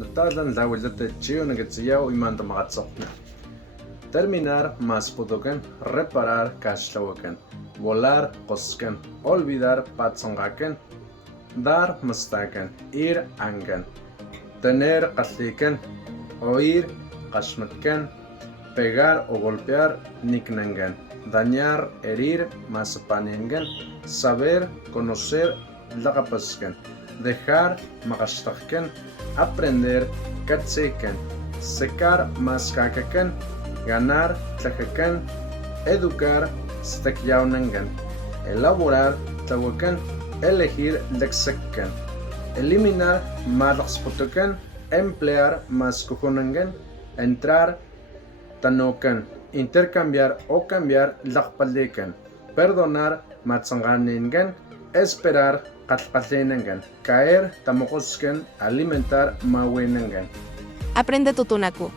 natalan lawilate chio nagatsiyaw imanta makatsokna. Terminar más putoken, reparar kashlawaken, volar qosken, olvidar patsongaken, dar mustaken, ir angan, tener qatliken, oír qashmatken, pegar o golpear niknangan, dañar, herir, masapanengan, saber, conocer, laqapasken, dejar, maqashtaqken, aprender, katseken, secar, maskakaken, ganar, tlajakan, educar, stakyaunangan, elaborar, tlawakan, elegir, lexakan, eliminar, malaqsputukan, emplear, maskujonangan, entrar, tanokan, intercambiar o cambiar, laqpalikan, perdonar, matsanganengan, esperar, qalqallenangan, caer, tamokoskan, alimentar, mawenangan. Aprende Tutunaku.